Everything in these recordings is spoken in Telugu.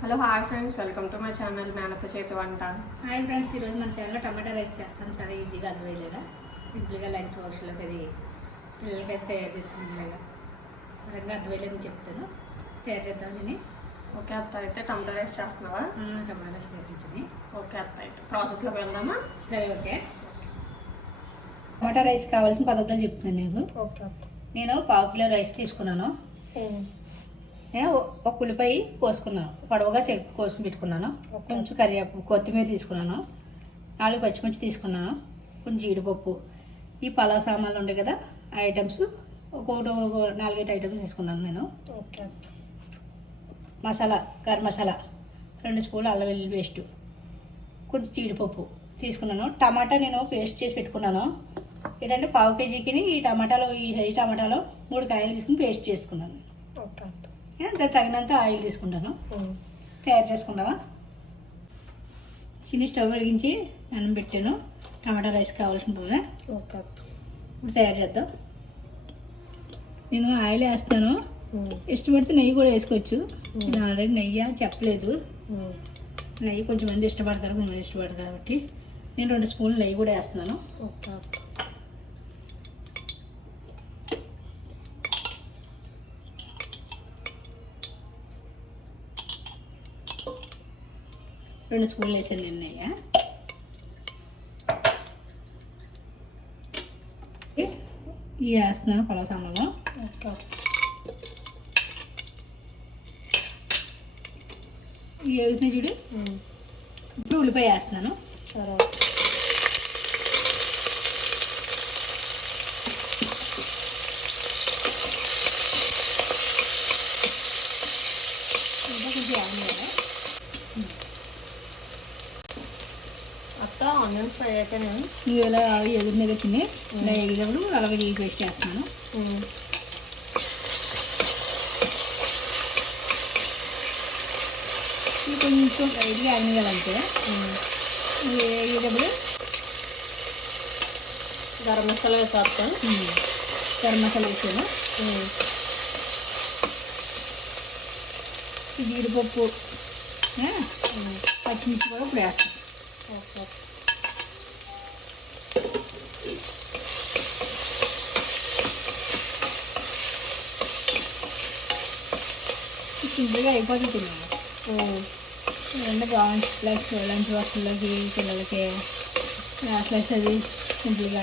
Hello hi friends welcome to my channel మేనత చేతి వంట హాయ్ ఫ్రెండ్స్ ఈరోజు మన ఛానల్లో టమాటా రైస్ చేస్తాం. చాలా ఈజీగా అర్థమయ్యేలాగా సింపుల్గా లంచ్ బాక్స్లోకి అది పిల్లలకైతే తయారు చేసుకునేలాగా అలాగే అర్థమయ్యేదని చెప్తాను. తయారు చేద్దామని ఓకే అత్త అయితే టమాటో రైస్ చేస్తున్నావా? టమాటా రైస్ తయారించని ఓకే అత్త అయితే ప్రాసెస్లోకి వెళ్దామా? సరే ఓకే. టమాటా రైస్ కావాల్సిన పదార్థాలు చెప్తున్నాను నేను. ఓకే నేను పావు కిలో రైస్ తీసుకున్నాను. నేను ఒక ఉల్లిపాయ కోసుకున్నాను పొడవుగా కోసి పెట్టుకున్నాను. కొంచెం కరివేపు కొత్తిమీర తీసుకున్నాను. నాలుగు పచ్చిమిర్చి తీసుకున్నాను కొంచెం జీడిపప్పు. ఈ పలావ్ సామాన్లు ఉంటాయి కదా ఆ ఐటమ్స్ ఒక్కొక్కటి ఒక నాలుగైదు ఐటమ్స్ తీసుకున్నాను నేను. మసాలా గరం మసాలా. రెండు స్పూన్లు అల్లం వెల్లుల్లి పేస్ట్. కొంచెం జీడిపప్పు తీసుకున్నాను. టమాటా నేను పేస్ట్ చేసి పెట్టుకున్నాను. ఏంటంటే పావు కేజీకి ఈ టమాటాలు ఈ సైజు టమాటాలు మూడు కాయలు తీసుకుని పేస్ట్ చేసుకున్నాను. దానికి తగినంత ఆయిల్ తీసుకుంటాను. తయారు చేసుకుంటావా? చిన్న స్టవ్ వెలిగించి అన్నం పెట్టాను. టమాటా రైస్ కావాల్సిన పోగా ఓకే ఇప్పుడు తయారు చేద్దాం. నేను ఆయిల్ వేస్తాను. ఇష్టపడితే నెయ్యి కూడా వేసుకోవచ్చు. నేను ఆల్రెడీ నెయ్యి చెప్పలేదు. నెయ్యి కొంచెం మంది ఇష్టపడతారు కొంచెం ఇష్టపడతారు కాబట్టి. నేను రెండు స్పూన్లు నెయ్యి కూడా వేస్తున్నాను. ఓకే రెండు స్పూన్లు వేసాను నేను నెయ్యి ఇవి వేస్తున్నాను పలావ్ అత్త ఇవి వేసిన చూడు. ఇప్పుడు ఉల్లిపాయ వేస్తున్నాను. సరే ఇంకా కొంచెం వేయాలి అత్త అయిపోయినాయి నువ్వు ఇలా ఎగురు మీద తిని ఇలా ఎగినప్పుడు అలాగే నీళ్ళు ఇవి కొంచెం లైట్గా అనియాలంటే వేగేటప్పుడు గరం మసాలా వేసేస్తాం గరం మసాలా వేసాను. జీడిపప్పు పచ్చిమిర్చి కూడా ఇప్పుడు వేస్తాను. ఓకే. సింపుల్గా అయిపోతుంది. అంటే బాగుంది ప్లస్ లంచ్ బాక్స్లోకి పిల్లలకి ప్లస్ అది సింపుల్గా.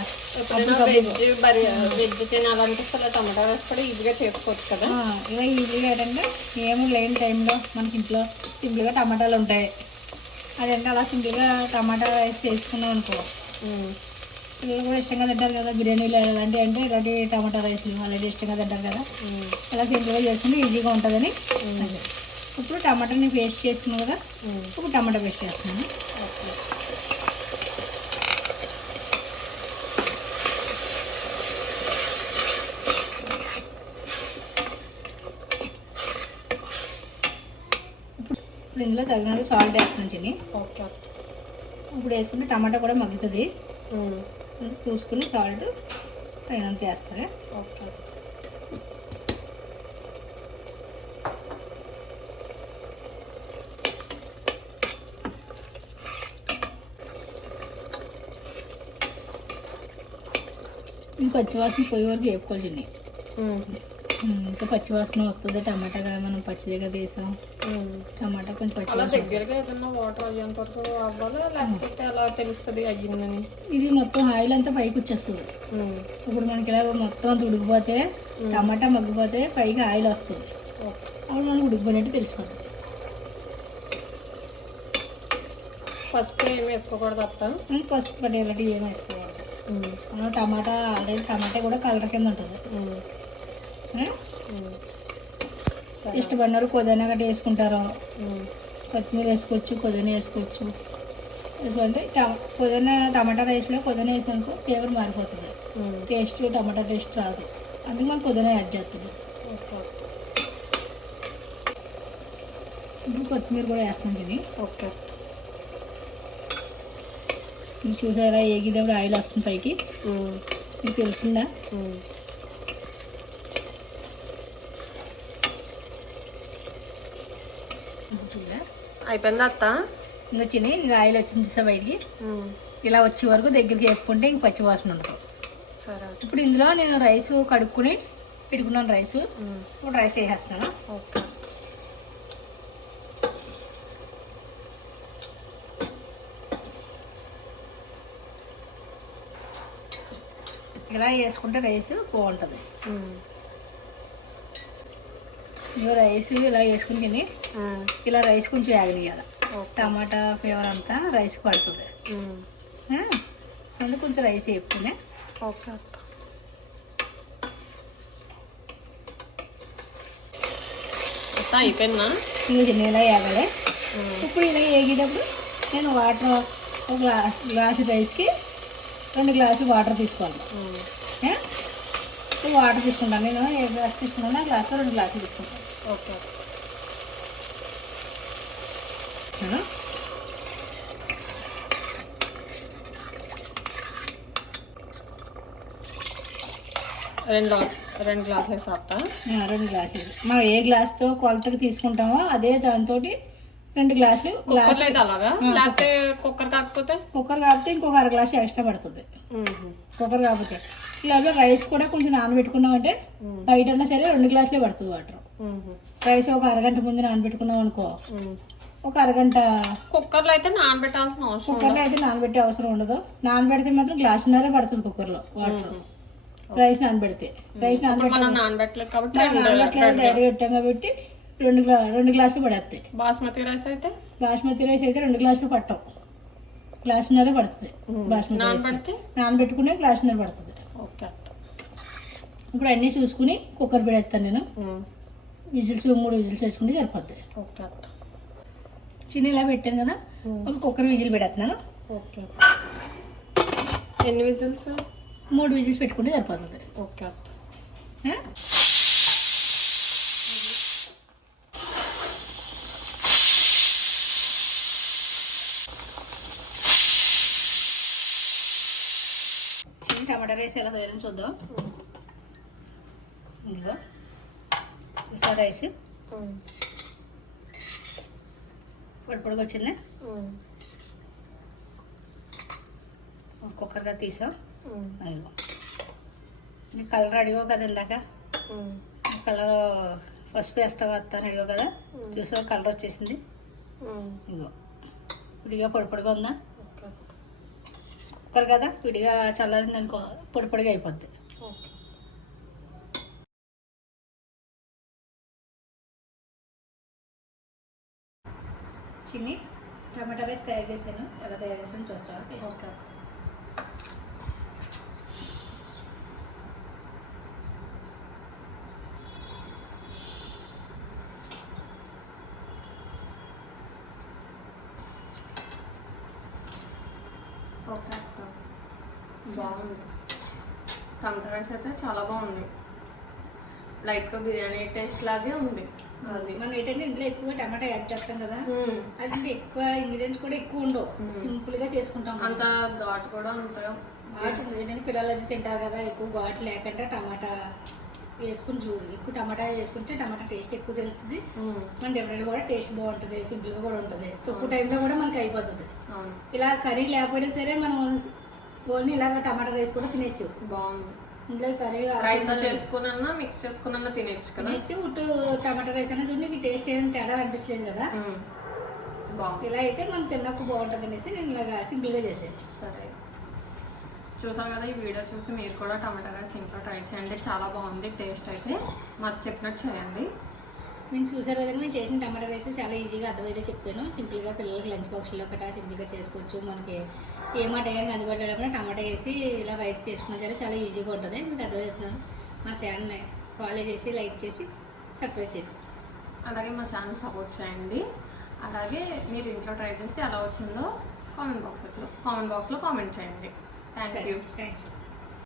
వెజ్ తినాలనిపిస్తే టమాటా రైస్ కూడా ఈజీగా చేసుకోవచ్చు కదా. ఇలా ఈజీగా ఏంటంటే ఏమి లేని టైంలో మనకి ఇంట్లో సింపుల్గా టమాటాలు ఉంటాయి. అదంటే అలా సింపుల్గా టమాటా రైస్ చేసుకున్నాం అనుకో. పిల్లలు కూడా ఇష్టంగా తింటారు కదా బిర్యానీలు అలాంటివి అంటే ఇలాంటి టమాటా రైస్ అలాంటి ఇష్టంగా తింటారు కదా. ఇలా సింపుల్గా చేసుకుంటే ఈజీగా ఉంటుందని. ఇప్పుడు టమాటాని పేస్ట్ చేసుకున్నాం కదా ఇప్పుడు టమాటా పేస్ట్ చేస్తున్నాను. ఇప్పుడు ఇందులో తగినంత సాల్ట్ చిన్ని. ఓకే. ఇప్పుడు వేసుకుంటే టమాటా కూడా మగ్గుతుంది. చూసుకుని సాల్ట్ తగినంత వేస్తారా ఓకే. పచ్చివాసన పోయే వరకు వేపుకోవాలి ఇంకా పచ్చివాసన వస్తుంది. టమాటాగా మనం పచ్చిదిగా వేసాం టమాటా కొంచెం పచ్చి అలా వాసన. దగ్గరగా ఏదన్నా వాటర్ అయ్యేంత వరకు అవ్వాలి లేకపోతే అలా తెలుస్తుంది అయ్యిందని? ఇది మొత్తం ఆయిల్ అంతా పైకి వచ్చేస్తుంది. ఇప్పుడు మనకి ఇలా మొత్తం అంతా ఉడికిపోతే టమాటా మగ్గిపోతే పైకి ఆయిల్ వస్తుంది. అప్పుడు మనకు ఉడికిపోయినట్టు తెలిసిపోతుంది పసుపు ఏమి వేసుకోకూడదు అత్త? మనం పసుపు పడి ఇలాంటివి ఏం వేసుకోవాలి మనం టమాటా ఆల్రెడీ టమాటా కూడా కలర్ కింద ఉంటుంది? ఇష్టపడిన వాళ్ళు గట్రా వేసుకుంటారు. కొత్తిమీర వేసుకోవచ్చు పుదీనా వేసుకోవచ్చు. ఎందుకంటే పుదీనా టమాటా రైస్లో పుదీనా వేసానుకో ఫ్లేవర్ మారిపోతుంది. టేస్ట్ టమాటా టేస్ట్ రాదు. అందుకు మనం పుదీనా యాడ్ చేస్తుంది ఇప్పుడు కొత్తిమీర కూడా వేస్తాం తిని ఓకే. మీరు చూసే ఎలా ఏగినప్పుడు ఆయిల్ వస్తుంది పైకి. మీకు తెలుస్తుందా చూడ అయిపోయిందా అత్త? ఇంకా చిన్న ఇంకా ఆయిల్ వచ్చింది చూసా బయటికి ఇలా వచ్చే వరకు దగ్గరికి వేపుకుంటే ఇంక పచ్చి వాసన ఉండదు సరే. ఇప్పుడు ఇందులో నేను రైస్ కడుక్కుని పెట్టుకున్నాను రైస్. ఇప్పుడు రైస్ వేసేస్తాను ఓకే. ఇలా వేసుకుంటే రైస్ బాగుంటుంది. రైస్ ఇలా వేసుకుని తిని ఇలా రైస్ కొంచెం వేగనియాలి టమాటా ఫ్లేవర్ అంతా రైస్ పడుతుంది? అందుకు కొంచెం రైస్ వేపుకుని. ఓకే అయిపోయిందా? ఇలా వేగాలి ఇప్పుడు ఇలా వేగేటప్పుడు నేను వాటర్ ఒక గ్లాస్ గ్లాసు రైస్కి రెండు గ్లాసులు వాటర్ తీసుకోవాలి. వాటర్ తీసుకుంటాను. నేను ఏ గ్లాస్ తీసుకున్నాను ఆ గ్లాస్లో రెండు గ్లాసులు తీసుకుంటాను. ఓకే? రెండు రెండు గ్లాసులు వేసా అత్త ఆ, రెండు గ్లాసులు. మనం ఏ గ్లాస్తో కొలతకి తీసుకుంటామో అదే దాంతో రెండు గ్లాసులు గ్లాస్ అయితే అలాగా? లేకపోతే కుక్కర్ కాకపోతే? కుక్కర్ కాకపోతే ఇంకొక అర గ్లాస్ ఎక్స్ట్రా పడుతుంది. కుక్కర్ కాకపోతే. ఇలా రైస్ కూడా కొంచెం నానబెట్టుకున్నామంటే బయట సరే రెండు గ్లాసులే పడుతుంది వాటర్. రైస్ ఒక అరగంట ముందు నానబెట్టుకున్నాం అనుకో. ఒక అరగంట కుక్కర్లో అయితే నానబెట్టాల్సిన అవసరం కుక్కర్లో అయితే నానబెట్టే అవసరం ఉండదు. నానబెడితే మాత్రం గ్లాసున్నరే పడుతుంది కుక్కర్లో వాటర్. రైస్ నానబెడితే. రైస్ నానబెట్టలేదు కాబట్టి నానబెట్టలేదు పెట్టాం కాబట్టి రెండు గ్లా రెండు గ్లాసులు పడేస్తాయి. బాస్మతి రైస్ అయితే? బాస్మతి రైస్ అయితే రెండు గ్లాసులు పట్టం గ్లాసున్నరే పడుతుంది బాస్మతి నానబెడితే? నానబెట్టుకునే గ్లాసున్నర పడుతుంది. ఓకే ఇప్పుడు అన్నీ చూసుకుని కుక్కర్ పెడేస్తాను నేను. విజిల్స్ మూడు విజిల్స్ వేసుకుంటే సరిపోద్ది. ఓకే చిన్న ఇలా పెట్టాను కదా ఒక కుక్కర్ విజిల్ పెడేస్తున్నాను ఓకే ఎన్ని విజిల్స్? మూడు విజిల్స్ పెట్టుకుంటే సరిపోతుంది. ఓకే? చిన్న టమాటా రైస్ ఎలా తయారని చూద్దాం. ఇదిగో రైస్. పొడి పొడిగా వచ్చింది? కుక్కర్గా తీసాం. అదిగో నీ కలర్ అడిగో కదా ఇందాక? కలర్ పసుపు వేస్తావా వస్తాను అడిగో కదా? చూసావా కలర్ వచ్చేసింది? ఇగో విడిగా పొడి పొడిగా ఉందా? కుక్కర్ కదా విడిగా చల్లారింది అనుకో పొడి పొడిగా అయిపోద్ది. చిన్ని టమాటా రైస్ తయారు చేశాను. ఎలా తయారు చేసాను చూస్తావా? ఓకే. అత్త బాగుంది. టమాటా రైస్ అయితే చాలా బాగుంది. లైట్గా బిర్యానీ టేస్ట్ లాగే ఉంది. మనం ఏంటంటే ఇంట్లో ఎక్కువగా టమాటా యాడ్ చేస్తాం కదా అది ఎక్కువ ఇంగ్రీడియంట్స్ కూడా ఎక్కువ ఉండవు. సింపుల్గా చేసుకుంటాం. అంత ఘాటు కూడా అంత ఘాటు. ఏంటంటే పిల్లలు అది తింటారు కదా ఎక్కువ ఘాటు లేకుండా టమాటా వేసుకుని చూ ఎక్కువ టమాటా వేసుకుంటే టమాటా టేస్ట్ ఎక్కువ తెలుస్తుంది. మన డిఫరెంట్ కూడా టేస్ట్ బాగుంటుంది సింపుల్గా కూడా ఉంటుంది. తక్కువ టైంలో కూడా మనకి అయిపోతుంది. ఇలా కర్రీ లేకపోయినా సరే మనం ఓన్లీ ఇలాగ టమాటా రైస్ కూడా తినచ్చు బాగుంది. ఇంట్లో కర్రీ రైతా చేసుకున్నా మిక్స్ చేసుకున్నా తినచ్చు కదా? తినచ్చు ఉట్టు టమాటా రైస్ అనేది చూడండి నీకు టేస్ట్ ఏం తేడా అనిపించలేదు కదా? ఇలా అయితే మనం తిన్నప్పుడు బాగుంటుంది అనేసి నేను ఇలాగా సింపుల్గా చేసాను సరే. చూసాం కదా ఈ వీడియో చూసి మీరు కూడా టమాటా రైస్ ఇంట్లో ట్రై చేయండి. చాలా బాగుంది టేస్ట్ అయితే. మాకు చెప్పినట్టు చేయండి. నేను చూసారు కదండి నేను చేసిన టమాటా రైస్ చాలా ఈజీగా అర్థమైతే చెప్పాను. సింపుల్గా పిల్లలకి లంచ్ బాక్స్లో గట్రా సింపుల్గా చేసుకోవచ్చు. మనకి ఏ మాట వేయాలని అందుబాటులో టమాటా వేసి ఇలా రైస్ చేసుకున్నా సరే చాలా ఈజీగా ఉంటుంది. మీకు అర్థం చెప్తున్నాను. మా ఛానల్ ఫాలో చేసి లైక్ చేసి సబ్స్క్రైబ్ చేసుకోండి అలాగే మా ఛానల్ సపోర్ట్ చేయండి. అలాగే మీరు ఇంట్లో ట్రై చేసి ఎలా వచ్చిందో కామెంట్ బాక్స్లో కామెంట్ బాక్స్లో కామెంట్ చేయండి. Thank you thanks